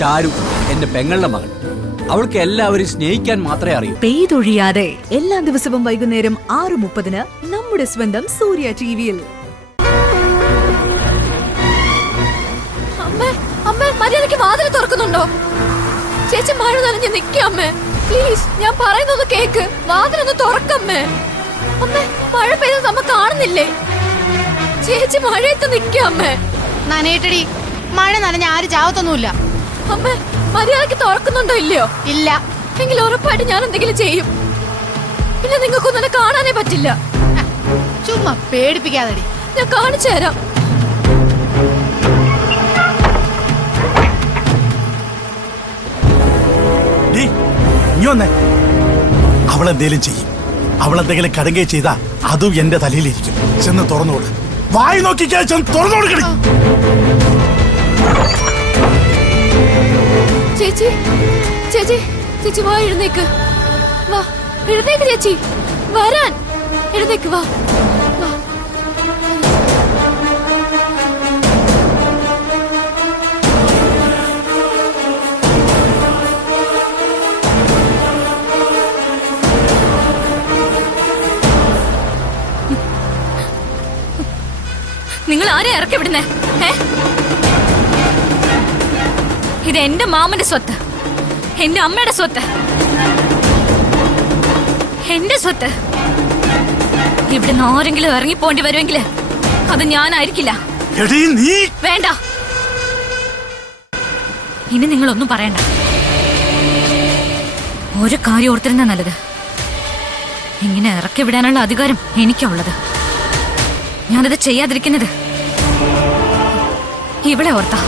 ചാരു എന്റെ പെങ്ങളുടെ മകൾ. അവൾക്ക് എല്ലാവരും സ്നേഹിക്കാൻ മാത്രമേ അറിയൂ. പെയ്തൊഴിയാതെ എല്ലാ ദിവസവും വൈകുന്നേരം 6:30 നമ്മുടെ സ്വന്തം സൂര്യ ടിവിയിൽ. മര്യാദയ്ക്ക് വാതിൽ തുറക്കുന്നുണ്ടോ? ചേച്ചി മഴ നനഞ്ഞ് നിക്കമ്മേ, പ്ലീസ് ഞാൻ പറയുന്നത് കേക്ക്. വാതിലൊന്ന് തുറക്കമ്മേ. അമ്മേ, മഴ പെയ്ത് നമ്മ കാണുന്നില്ലേ? ചേച്ചി മഴയത്ത് നിക്കമ്മേ. നനേട്ടടി, മഴ നനഞ്ഞ ആരും ചാവത്തൊന്നുമില്ല. അമ്മേ, മര്യാദയ്ക്ക് തുറക്കുന്നുണ്ടോ ഇല്ലയോ? ഇല്ല. എങ്കിൽ ഉറപ്പായിട്ട് ഞാൻ എന്തെങ്കിലും ചെയ്യും. പിന്നെ നിങ്ങൾക്കൊന്നും എന്നെ കാണാനേ പറ്റില്ല. ചുമ്മാ പേടിപ്പിക്കാതെടി. ഞാൻ കാണിച്ചു തരാം. അവളെന്തേലും ചെയ്യും. അവളെന്തെങ്കിലും കടുകെ ചെയ്താ അതും എന്റെ തലയിലിരിക്കും. ചെന്ന് തുറന്നോട്. വായി നോക്കിക്കാ ചെന്ന് തുറന്നോടുക്കടി. ചേച്ചി ചേച്ചി ചേച്ചി വാ, എഴുന്നേക്ക്. വാ, എഴുന്നേക്ക് ചേച്ചി. വരാൻ എഴുന്നേക്ക്. വാ വാ. നിങ്ങൾ ആരെ ഇറക്കി വിടുന്നേ? ഇത് എന്റെ മാമന്റെ സ്വത്ത്, എന്റെ അമ്മയുടെ സ്വത്ത്, എന്റെ സ്വത്ത്. ഇവിടുന്ന് ആരെങ്കിലും ഇറങ്ങിപ്പോണ്ടി വരുമെങ്കിൽ അത് ഞാനായിരിക്കില്ല. വേണ്ട, ഇനി നിങ്ങളൊന്നും പറയണ്ട. ഒരു കാര്യം ഓർത്തിരുന്ന നല്ലത്. ഇങ്ങനെ ഇറക്കി വിടാനുള്ള അധികാരം എനിക്കുള്ളത്. ഞാനത് ചെയ്യാതിരിക്കുന്നത് ഇവിടെ ഓർത്താ.